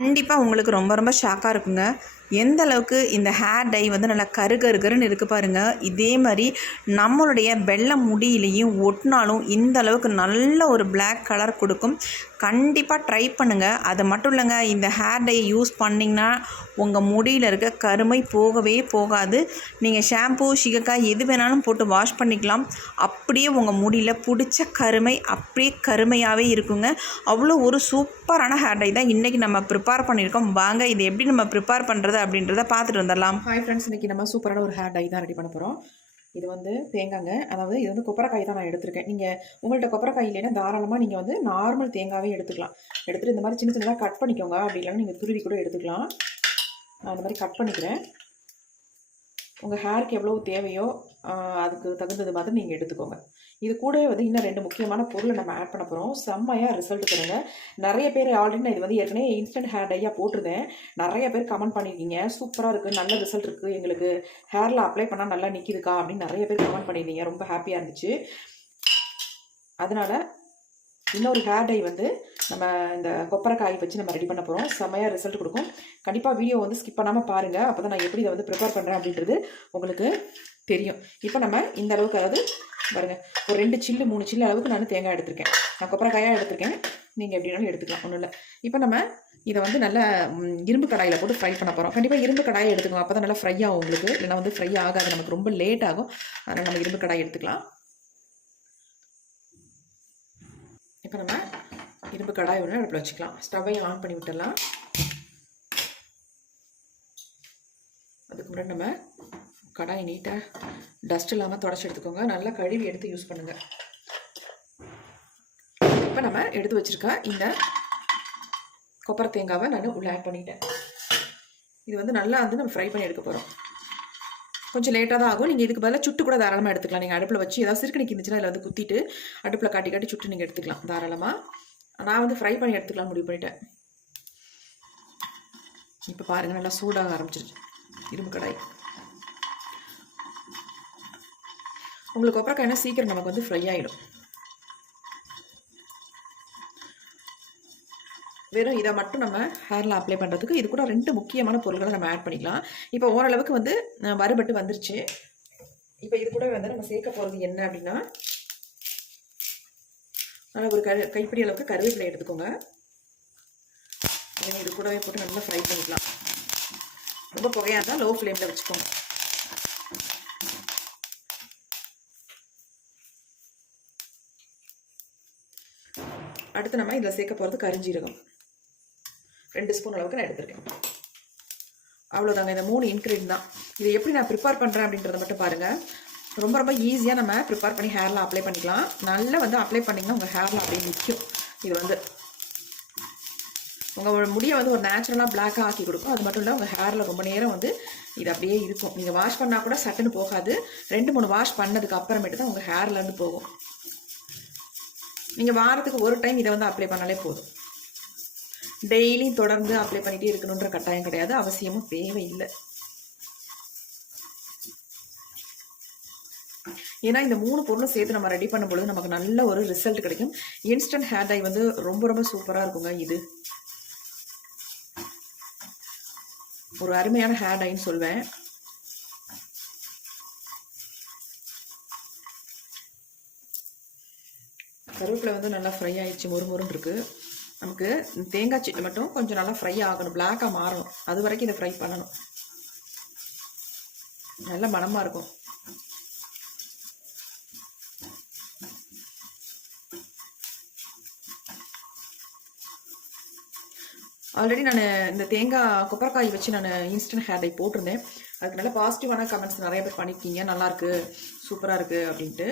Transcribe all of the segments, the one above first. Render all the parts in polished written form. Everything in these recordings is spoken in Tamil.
கண்டிப்பாக உங்களுக்கு ரொம்ப ரொம்ப ஷாக்காக இருக்குங்க. எந்த அளவுக்கு இந்த ஹேர் டை வந்து நல்லா கருகருன்னு இருக்குது பாருங்கள். இதே மாதிரி நம்மளுடைய வெள்ளை முடியிலையும் ஒட்டினாலும் இந்த அளவுக்கு நல்ல ஒரு பிளாக் கலர் கொடுக்கும். கண்டிப்பாக ட்ரை பண்ணுங்கள். அது மட்டும் இல்லைங்க, இந்த ஹேர் டையை யூஸ் பண்ணிங்கன்னா உங்கள் முடியில் இருக்க கருமை போகவே போகாது. நீங்கள் ஷாம்பூ சிகக்காய் எது வேணாலும் போட்டு வாஷ் பண்ணிக்கலாம். அப்படியே உங்கள் முடியில் பிடிச்ச கருமை அப்படியே கருமையாகவே இருக்குங்க. அவ்வளோ ஒரு சூப்பரான ஹேர் டை தான் இன்றைக்கி நம்ம ப்ரிப்பேர் பண்ணியிருக்கோம். வாங்க இது எப்படி நம்ம ப்ரிப்பேர் பண்ணுறது அப்படின்றத பார்த்துட்டு வந்துடலாம். ஹாய் ஃப்ரெண்ட்ஸ், இன்றைக்கி நம்ம சூப்பரான ஒரு ஹேர் டை தான் ரெடி பண்ண போகிறோம். இது வந்து தேங்காய்ங்க, அதாவது இது வந்து கொப்பரைக்காய் தான் நான் எடுத்திருக்கேன். நீங்கள் உங்கள்கிட்ட கொப்பரைக்காய் இல்லைன்னா தாராளமாக நீங்கள் வந்து நார்மல் தேங்காவே எடுத்துக்கலாம். எடுத்துகிட்டு இந்த மாதிரி சின்ன சின்னதாக கட் பண்ணிக்கோங்க. அப்படி இல்லைன்னா நீங்கள் துருவி கூட எடுத்துக்கலாம். நான் இந்த மாதிரி கட் பண்ணிக்கிறேன். உங்கள் ஹேருக்கு எவ்வளோ தேவையோ அதுக்கு தகுந்தது மாதிரி நீங்கள் எடுத்துக்கோங்க. இது கூட வந்து இன்னும் 2 முக்கியமான பொருளை நம்ம ஆட் பண்ண போகிறோம். செம்மையாக ரிசல்ட் தருங்க. நிறைய பேர் ஆல்ரெடி நான் இது வந்து ஏற்கனவே இன்ஸ்டன்ட் ஹேர் டையாக போட்டிருந்தேன். நிறைய பேர் கமெண்ட் பண்ணியிருக்கீங்க, சூப்பராக இருக்குது, நல்ல ரிசல்ட் இருக்குது, எங்களுக்கு ஹேரில் அப்ளை பண்ணால் நல்லா நிற்கிதுக்கா அப்படின்னு நிறைய பேர் கமெண்ட் பண்ணியிருந்தீங்க. ரொம்ப ஹாப்பியாக இருந்துச்சு. அதனால் இன்னொரு ஹேர் டை வந்து நம்ம இந்த கொப்பரைக்காய் வச்சு நம்ம ரெடி பண்ண போகிறோம். செம்மையாக ரிசல்ட் கொடுக்கும். கண்டிப்பாக வீடியோ வந்து ஸ்கிப் பண்ணாமல் பாருங்கள். அப்போ தான் நான் எப்படி இதை வந்து ப்ரிப்பேர் பண்ணுறேன் அப்படின்றது உங்களுக்கு தெரியும். இப்போ நம்ம இந்த அளவுக்கு, அதாவது பாருங்கள், ஒரு 2 சில்லு 3 சில்லு அளவுக்கு நான் தேங்காய் எடுத்திருக்கேன். நான் கொப்பரைக்காயாக எடுத்திருக்கேன். நீங்கள் எப்படினாலும் எடுத்துக்கலாம், ஒன்றும் இல்லை. இப்போ நம்ம இதை வந்து நல்லா இரும்பு கடாயில் போட்டு ஃப்ரை பண்ண போகிறோம். கண்டிப்பாக இரும்பு கடாயை எடுத்துக்கோங்க. அப்போ தான் நல்லா ஃப்ரை ஆகும் உங்களுக்கு. இல்லைனா வந்து ஃப்ரை ஆகாது, நமக்கு ரொம்ப லேட் ஆகும். அதனால் நம்ம இரும்பு கடாயை எடுத்துக்கலாம். இப்போ நம்ம இரும்பு கடாய் ஒன்று அடுப்பில் வச்சுக்கலாம். ஸ்டவ்வையும் ஆன் பண்ணி விட்டுடலாம். அதுக்கு முன்னாடி நம்ம கடாயை நீட்டாக டஸ்ட் இல்லாமல் தொடச்சி எடுத்துக்கோங்க. நல்லா கழுவி எடுத்து யூஸ் பண்ணுங்கள். இப்போ நம்ம எடுத்து வச்சுருக்க இந்த கொப்பரை தேங்காவை நான் உள்ளே ஆட் பண்ணிட்டேன். இது வந்து நல்லா வந்து நம்ம ஃப்ரை பண்ணி எடுக்க போகிறோம். கொஞ்சம் லேட்டாக தான் ஆகும். நீங்கள் இதுக்கு பதிலாக சுட்டு கூட தாராளமாக எடுத்துக்கலாம். நீங்கள் அடுப்பில் வச்சு ஏதாவது சிறுக்கணிக்கு இருந்துச்சுன்னா அதில் வந்து குத்திட்டு அடுப்பில் காட்டி சுட்டு நீங்கள் எடுத்துக்கலாம் தாராளமாக. நான் வந்து ஃப்ரை பண்ணி எடுத்துக்கலாம் முடிவு பண்ணிட்டேன். இப்போ பாருங்கள், நல்லா சூடாக ஆரம்பிச்சிருச்சு இரும்பு கடாய். உங்களுக்கு கொப்பரைக்காய்னா சீக்கிரம் நமக்கு வந்து ஃப்ரை ஆகிடும். வெறும் இதை மட்டும் நம்ம ஹேரில் அப்ளை பண்ணுறதுக்கு இது கூட 2 முக்கியமான பொருட்களை நம்ம ஆட் பண்ணிக்கலாம். இப்போ ஓரளவுக்கு வந்து வறுபட்டு வந்துருச்சு. இப்போ இது கூட வந்து நம்ம சேர்க்க போகிறது என்ன அப்படின்னா, நல்லா ஒரு கைப்பிடி அளவுக்கு கருவேப்பிலை எடுத்துக்கோங்க. இது கூடவே போட்டு நல்லா ஃப்ரை பண்ணிக்கலாம். ரொம்ப புகையாக இருந்தால் லோ ஃப்ளேமில் வச்சுக்கோங்க. அடுத்து நம்ம இதில் சேர்க்க போகிறது கரிஞ்சீரகம். 2 ஸ்பூன் அளவுக்கு நான் எடுத்துருக்கேன். அவ்வளோதாங்க. இந்த 3 இன்க்ரீடியன்ட் தான். இதை எப்படி நான் ப்ரிப்பேர் பண்ணுறேன் அப்படின்றத மட்டும் பாருங்கள். ரொம்ப ரொம்ப ஈஸியாக நம்ம ப்ரிப்பேர் பண்ணி ஹேரில் அப்ளை பண்ணிக்கலாம். நல்லா வந்து அப்ளை பண்ணிங்கன்னா உங்கள் ஹேரில் அப்படியே நிற்கும். இது வந்து உங்கள் முடியை வந்து ஒரு நேச்சுரலாக பிளாக்காக ஆக்கி கொடுக்கும். அது மட்டும் இல்லை, உங்கள் ஹேரில் ரொம்ப நேரம் வந்து இது அப்படியே இருக்கும். நீங்கள் வாஷ் பண்ணால் கூட சட்டுன்னு போகாது. 2-3 வாஷ் பண்ணதுக்கு அப்புறமேட்டு தான் உங்கள் ஹேர்லேருந்து போகும். நீங்கள் வாரத்துக்கு ஒரு டைம் இதை வந்து அப்ளை பண்ணாலே போதும். டெய்லியும் தொடர்ந்து அப்ளை பண்ணிகிட்டே இருக்கணுன்ற கட்டாயம் கிடையாது, அவசியமும் தேவையில்லை. ஏன்னா இந்த 3 பொருளும் சேர்த்து நம்ம ரெடி பண்ணும்பொழுது நமக்கு நல்ல ஒரு ரிசல்ட் கிடைக்கும். இன்ஸ்டன்ட் ஹேர் டை வந்து ரொம்ப ரொம்ப சூப்பராக இருக்குங்க. இது ஒரு அருமையான ஹேர் டைன்னு சொல்வேன். கருவேப்பிலை வந்து நல்லா ஃப்ரை ஆயிடுச்சு, மொறுமொறுன்னு இருக்குது. நமக்கு தேங்காய் சட்னி மட்டும் கொஞ்சம் நல்லா ஃப்ரை ஆகணும், பிளாக்காக மாறணும். அது வரைக்கும் இதை ஃப்ரை பண்ணணும். நல்ல மணமாக இருக்கும். ஆல்ரெடி நான் இந்த தேங்காய் கொப்பரைக்காய் வச்சு நான் இன்ஸ்டன்ட் ஹேர் டை போட்டிருந்தேன். அதுக்கு நல்ல பாசிட்டிவான கமெண்ட்ஸ் நிறைய பேர் பண்ணியிருக்கீங்க. நல்லாயிருக்கு, சூப்பராக இருக்குது அப்படின்ட்டு.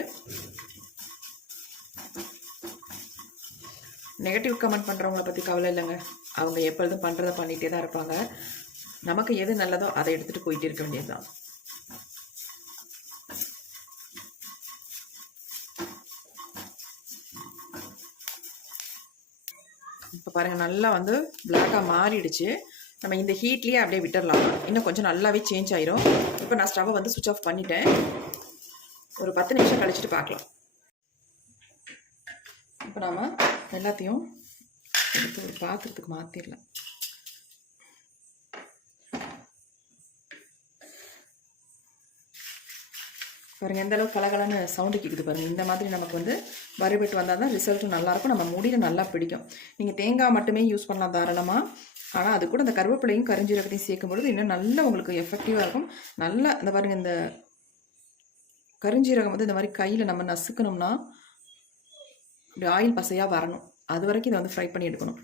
நெகட்டிவ் கமெண்ட் பண்ணுறவங்கள பற்றி கவலை இல்லைங்க. அவங்க எப்பொழுதும் பண்ணுறதை பண்ணிகிட்டே தான் இருப்பாங்க. நமக்கு எது நல்லதோ அதை எடுத்துகிட்டு போயிட்டே இருக்க வேண்டியது தான். இப்போ பாருங்கள், நல்லா வந்து பிளாக்காக மாறிடுச்சு. நம்ம இந்த ஹீட்லேயே அப்படியே விட்டுடலாம். இன்னும் கொஞ்சம் நல்லாவே சேஞ்ச் ஆயிரும். இப்போ நான் ஸ்டவ்வை வந்து சுவிட்ச் ஆஃப் பண்ணிட்டேன். ஒரு 10 நிமிஷம் கழிச்சுட்டு பார்க்கலாம். இப்போ நாம் எல்லாத்தையும் எடுத்து ஒரு பாத்திரத்துக்கு மாற்றிடலாம். பாருங்கள் எந்த அளவுக்கு கலகலன்னு சவுண்டு கேட்குது பாருங்கள். இந்த மாதிரி நமக்கு வந்து வறுபட்டு வந்தால் தான் ரிசல்ட்டும் நல்லாயிருக்கும், நம்ம முடியில் நல்லா பிடிக்கும். நீங்கள் தேங்காய் மட்டுமே யூஸ் பண்ணலாம் தாராளமாக. ஆனால் அது கூட அந்த கருவேப்பிலையும் கரிஞ்சீரகத்தையும் சேர்க்கும்பொழுது இன்னும் நல்லா உங்களுக்கு எஃபெக்டிவாக இருக்கும். நல்லா இந்த பாருங்கள், இந்த கரிஞ்சீரகம் வந்து இந்த மாதிரி கையில் நம்ம நசுக்கணும்னா இப்படி ஆயில் பசையாக வரணும். அது வரைக்கும் இதை வந்து ஃப்ரை பண்ணி எடுக்கணும்.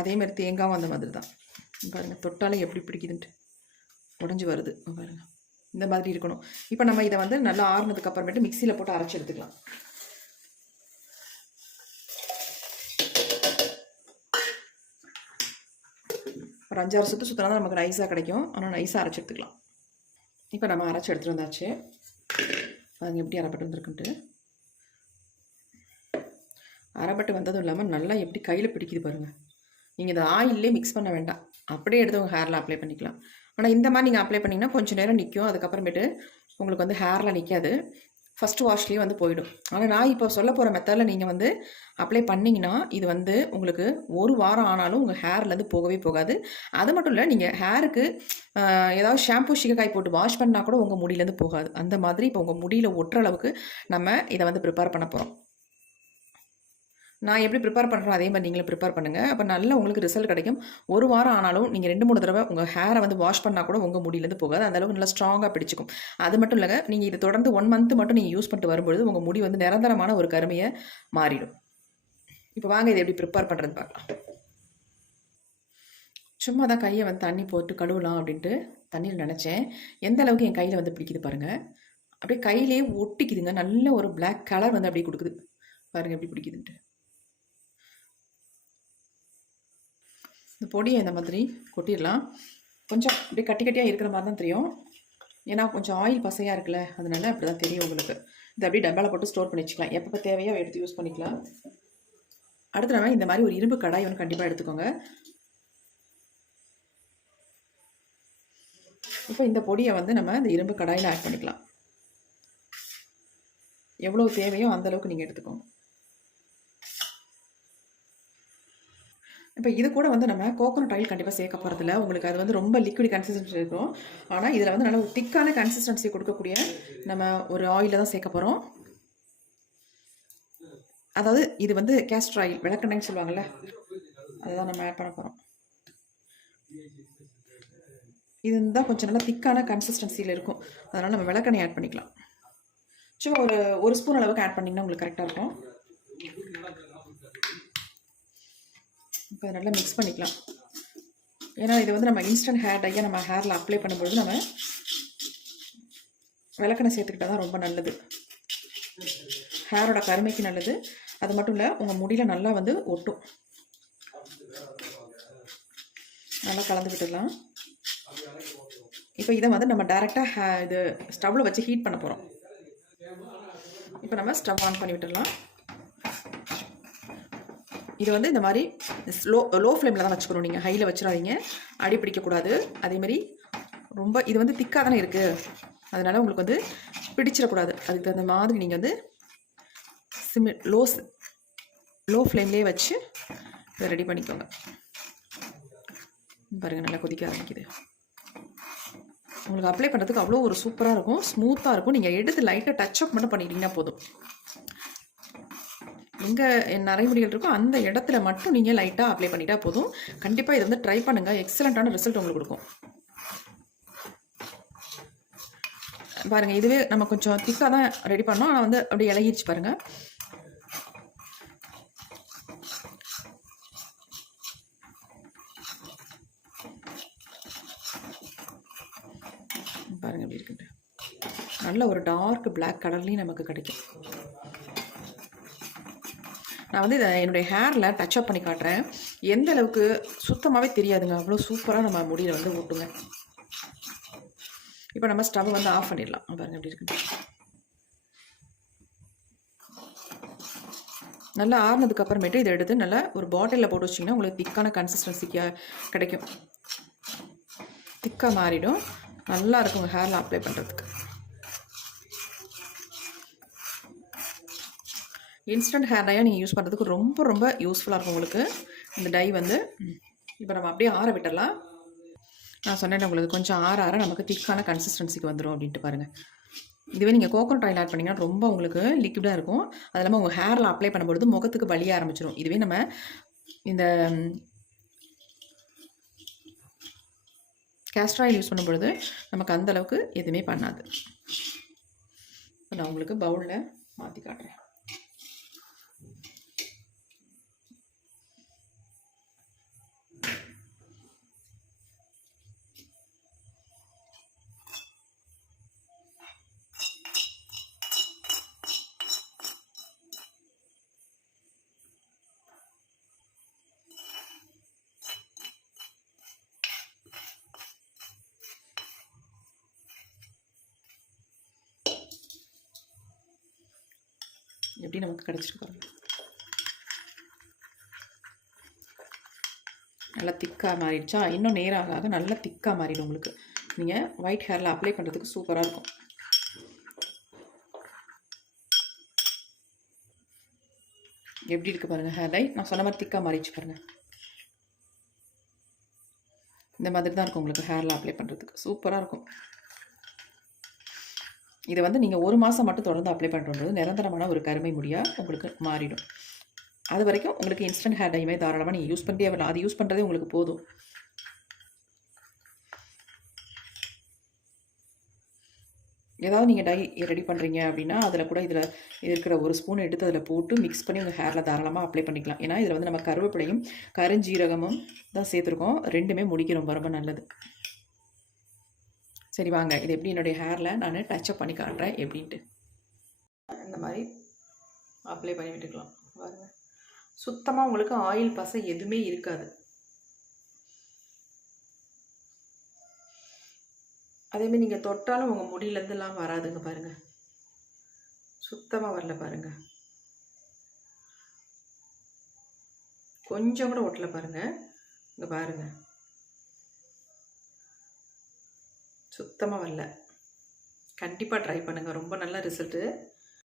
அதேமாதிரி தேங்காவும் அந்த மாதிரி தான். பாருங்கள் தொட்டாலே எப்படி பிடிக்குதுன்ட்டு உடஞ்சி வருது பாருங்கள். இந்த மாதிரி இருக்கணும். இப்போ நம்ம இதை வந்து நல்லா ஆறுனதுக்கு அப்புறமேட்டு மிக்சியில் போட்டு அரைச்சி எடுத்துக்கலாம். ஒரு 5-6 சுற்று சுற்றினா தான் நமக்கு நைஸாக கிடைக்கும். ஆனால் நைஸாக அரைச்சி எடுத்துக்கலாம். இப்போ நம்ம அரைச்சி எடுத்துகிட்டு வந்தாச்சு. அதுங்க எப்படி அரைப்பட்டு வந்துருக்குன்ட்டு. அரைப்பட்டு வந்ததும் இல்லாமல் நல்லா எப்படி கையில் பிடிக்குது பாருங்கள். நீங்கள் இதை ஆயிலே மிக்ஸ் பண்ண வேண்டாம், அப்படியே எடுத்து உங்கள் ஹேரில் அப்ளை பண்ணிக்கலாம். ஆனால் இந்த மாதிரி நீங்கள் அப்ளை பண்ணிங்கன்னா கொஞ்சம் நேரம் நிற்கும். அதுக்கப்புறமேட்டு உங்களுக்கு வந்து ஹேரில் நிற்காது, ஃபஸ்ட்டு வாஷ்லேயே வந்து போயிடும். ஆனால் நான் இப்போ சொல்ல போகிற மெத்தடில் நீங்கள் வந்து அப்ளை பண்ணிங்கன்னா இது வந்து உங்களுக்கு 1 வாரம் ஆனாலும் உங்கள் ஹேர்லேருந்து போகவே போகாது. அது மட்டும் இல்லை, நீங்கள் ஹேருக்கு ஏதாவது ஷாம்பு சீக்காய் போட்டு வாஷ் பண்ணால் கூட உங்கள் முடியிலேருந்து போகாது. அந்த மாதிரி இப்போ உங்கள் முடியில் ஒட்டுற அளவுக்கு நம்ம இதை வந்து ப்ரிப்பேர் பண்ண போகிறோம். நான் எப்படி ப்ரிப்பேர் பண்ணுறேன் அதே மாதிரி நீங்களும் ப்ரிப்பேர் பண்ணுங்கள். அப்போ நல்ல உங்களுக்கு ரிசல்ட் கிடைக்கும். 1 வாரம் ஆனாலும் நீங்கள் 2-3 தடவை உங்கள் ஹேரை வந்து வாஷ் பண்ணால் கூட உங்கள் முடியிலேருந்து போகாது. அந்தளவுக்கு நல்லா ஸ்ட்ராங்காக பிடிச்சிக்கும். அது மட்டும் இல்லைங்க, நீங்கள் இதை தொடர்ந்து 1 மந்த் மட்டும் நீங்கள் யூஸ் பண்ணிட்டு வரும்பொழுது உங்கள் முடி வந்து நிரந்தரமான ஒரு கருமையை மாறிடும். இப்போ வாங்க இதை எப்படி ப்ரிப்பேர் பண்ணுறது பார்க்கலாம். சும்மா தான் கையை வந்து தண்ணி போட்டு கழுவலாம் அப்படின்ட்டு தண்ணியில் நினச்சேன். எந்த அளவுக்கு என் கையில் வந்து பிடிக்குது பாருங்கள். அப்படியே கையிலே ஒட்டிக்குதுங்க. நல்ல ஒரு பிளாக் கலர் வந்து அப்படியே கொடுக்குது பாருங்கள் எப்படி பிடிக்குதுன்ட்டு. இந்த பொடியை இந்த மாதிரி கொட்டிடலாம். கொஞ்சம் அப்படியே கட்டி கட்டியாக இருக்கிற மாதிரி தான் தெரியும், ஏன்னா கொஞ்சம் ஆயில் பசையாக இருக்குல்ல, அதனால அப்படி தான் தெரியும் உங்களுக்கு. இதை அப்படியே டப்பாவில் போட்டு ஸ்டோர் பண்ணி வச்சுக்கலாம். எப்போ தேவையோ எடுத்து யூஸ் பண்ணிக்கலாம். அடுத்து நம்ம இந்த மாதிரி ஒரு இரும்பு கடாய் ஒன்று கண்டிப்பாக எடுத்துக்கோங்க. இப்போ இந்த பொடியை வந்து நம்ம இந்த இரும்பு கடாயில் ஆட் பண்ணிக்கலாம். எவ்வளோ தேவையோ அந்தளவுக்கு நீங்கள் எடுத்துக்கோங்க. இப்போ இது கூட வந்து நம்ம கோகோனட் ஆயில் கண்டிப்பாக சேர்க்க போகிறதில்ல. உங்களுக்கு அது வந்து ரொம்ப லிக்விட் கன்சிஸ்டன்சி இருக்கும். ஆனால் இதில் வந்து நல்ல ஒரு திக்கான கன்சிஸ்டன்சி கொடுக்கக்கூடிய நம்ம ஒரு ஆயிலை தான் சேர்க்க போகிறோம். அதாவது இது வந்து கேஸ்டர் ஆயில், விளக்கெண்ணெய்னு சொல்லுவாங்கள்ல, அதுதான் நம்ம ஆட் பண்ண போகிறோம். இது தான் கொஞ்சம் நல்லா திக்கான கன்சிஸ்டன்சியில் இருக்கும், அதனால் நம்ம விளக்கெண்ணெய் ஆட் பண்ணிக்கலாம். சும்மா ஒரு ஸ்பூன் அளவுக்கு ஆட் பண்ணிங்கன்னா உங்களுக்கு கரெக்டாக இருக்கும். இப்போ நல்லா மிக்ஸ் பண்ணிக்கலாம். ஏன்னா இது வந்து நம்ம இன்ஸ்டன்ட் ஹேர் டையாக நம்ம ஹேரில் அப்ளை பண்ணும்பொழுது நம்ம விளக்கெண்ணெய் சேர்த்துக்கிட்டால் தான் ரொம்ப நல்லது. ஹேரோட கருமைக்கு நல்லது. அது மட்டும் இல்லை, உங்கள் முடியில் நல்லா வந்து ஒட்டும். நல்லா கலந்து விட்டுடலாம். இப்போ இதை வந்து நம்ம டைரெக்டாக இது ஸ்டவ்வில் வச்சு ஹீட் பண்ண போகிறோம். இப்போ நம்ம ஸ்டவ் ஆன் பண்ணி விட்டுடலாம். இது வந்து இந்த மாதிரி லோ ஃப்ளேமில் தான் வச்சுக்கணும். நீங்கள் ஹையில் வச்சிடாதீங்க, அடி பிடிக்கக்கூடாது. அதேமாதிரி ரொம்ப இது வந்து திக்காக தானே இருக்குது, அதனால் உங்களுக்கு வந்து பிடிச்சிடக்கூடாது. அதுக்கு தகுந்த மாதிரி நீங்கள் வந்து லோ ஃப்ளேம்லேயே வச்சு இதை ரெடி பண்ணிக்கோங்க. பாருங்கள் நல்லா கொதிக்க ஆரம்பிக்குது. உங்களுக்கு அப்ளை பண்ணுறதுக்கு அவ்வளோ ஒரு சூப்பராக இருக்கும், ஸ்மூத்தாக இருக்கும். நீங்கள் எடுத்து லைட்டாக டச் அப் மட்டும் பண்ணிட்டீங்கன்னா போதும். எங்கே நரைமுடிகள் இருக்கோ அந்த இடத்துல மட்டும் நீங்கள் லைட்டாக அப்ளை பண்ணிட்டா போதும். கண்டிப்பாக இதை வந்து ட்ரை பண்ணுங்கள், எக்ஸலண்ட்டான ரிசல்ட் உங்களுக்கு கொடுக்கும். பாருங்கள், இதுவே நம்ம கொஞ்சம் திக்காக தான் ரெடி பண்ணோம், ஆனால் வந்து அப்படியே இலகிடுச்சு பாருங்கள். பாருங்கள் எப்படி இருக்குங்க. நல்ல ஒரு டார்க் பிளாக் கலர்லேயும் நமக்கு கிடைக்கும். நான் வந்து இதை என்னுடைய ஹேரில் டச் அப் பண்ணி காட்டுறேன். எந்த அளவுக்கு சுத்தமாகவே தெரியாதுங்க, அவ்வளோ சூப்பராக நம்ம முடியில் வந்து ஓட்டுங்க. இப்போ நம்ம ஸ்டவ் வந்து ஆஃப் பண்ணிடலாம். பாருங்கள் எப்படி இருக்கு. நல்லா ஆறுனதுக்கு அப்புறமேட்டு இதை எடுத்து நல்லா ஒரு பாட்டிலில் போட்டு வச்சிங்கன்னா உங்களுக்கு திக்கான கன்சிஸ்டன்சிக்காக கிடைக்கும். திக்காக மாறிடும், நல்லா இருக்கும் உங்கள் ஹேரில் அப்ளை பண்ணுறதுக்கு. இன்ஸ்டன்ட் ஹேர் டையாக நீங்கள் யூஸ் பண்ணுறதுக்கு ரொம்ப ரொம்ப யூஸ்ஃபுல்லாக இருக்கும் உங்களுக்கு இந்த டை வந்து. இப்போ நம்ம அப்படியே ஆற விட்டுடலாம். நான் சொன்னேன் உங்களுக்கு கொஞ்சம் ஆற நமக்கு திக்கான கன்சிஸ்டன்சிக்கு வந்துடும் அப்படின்ட்டு பாருங்கள். இதுவே நீங்கள் கோகோனட் ஆயில் ஆட் பண்ணிங்கன்னா ரொம்ப உங்களுக்கு லிக்விடாக இருக்கும். அது இல்லாமல் உங்கள் ஹேரில் அப்ளை பண்ணும்பொழுது முகத்துக்கு வலிய ஆரம்பிச்சிடும். இதுவே நம்ம இந்த கேஸ்டர் ஆயில் யூஸ் பண்ணும்பொழுது நமக்கு அந்த அளவுக்கு எதுவுமே பண்ணாது. நான் உங்களுக்கு பவுலில் மாற்றி காட்டுறேன். எப்படி நமக்கு கிடச்சிருக்கு பாருங்க. நல்லா திக்காக மாறிடுச்சா? இன்னும் நேராக ஆக நல்லா திக்காக மாறிடும் உங்களுக்கு. நீங்கள் ஒயிட் ஹேரில் அப்ளை பண்ணுறதுக்கு சூப்பராக இருக்கும். எப்படி இருக்குது பாருங்கள் ஹேர் டை. நான் சொன்ன மாதிரி திக்காக மாறிடுச்சு பாருங்கள். இந்த மாதிரி தான் இருக்கும் உங்களுக்கு ஹேரில் அப்ளை பண்ணுறதுக்கு சூப்பராக இருக்கும். இதை வந்து நீங்கள் 1 மாதம் மட்டும் தொடர்ந்து அப்ளை பண்ணுறது நிரந்தரமான ஒரு கருமை முடியாக உங்களுக்கு மாறிடும். அது வரைக்கும் உங்களுக்கு இன்ஸ்டன்ட் ஹேர் டைமே தாராளமாக நீங்கள் யூஸ் பண்ணிட்டே வரலாம். அது யூஸ் பண்ணுறதே உங்களுக்கு போதும். ஏதாவது நீங்கள் டை ரெடி பண்ணுறீங்க அப்படின்னா அதில் கூட இதில் இருக்கிற 1 ஸ்பூன் எடுத்து அதில் போட்டு மிக்ஸ் பண்ணி உங்கள் ஹேரில் தாராளமாக அப்ளை பண்ணிக்கலாம். ஏன்னா இதில் வந்து நம்ம கருவேப்பிலையும் கருஞ்சீரகமும் தான் சேர்த்துருக்கோம். ரெண்டுமே முடிக்க ரொம்ப ரொம்ப நல்லது. சரி வாங்க, இது எப்படி என்னுடைய ஹேரில் நான் டச்சப் பண்ணி காட்டுறேன் எப்படின்ட்டு. இந்த மாதிரி அப்ளை பண்ணி விட்டுக்கலாம் பாருங்க. சுத்தமாக உங்களுக்கு ஆயில் பசை எதுவுமே இருக்காது. அதேமாதிரி நீங்கள் தொட்டாலும் உங்கள் முடியிலேருந்துலாம் வராதுங்க பாருங்கள். சுத்தமாக வரல பாருங்கள். கொஞ்சம் கூட ஒட்டலை பாருங்கள். இங்கே பாருங்கள், சுத்தமாக வரல. கண்டிப்பாக ட்ரை பண்ணுங்கள், ரொம்ப நல்ல ரிசல்ட்டு.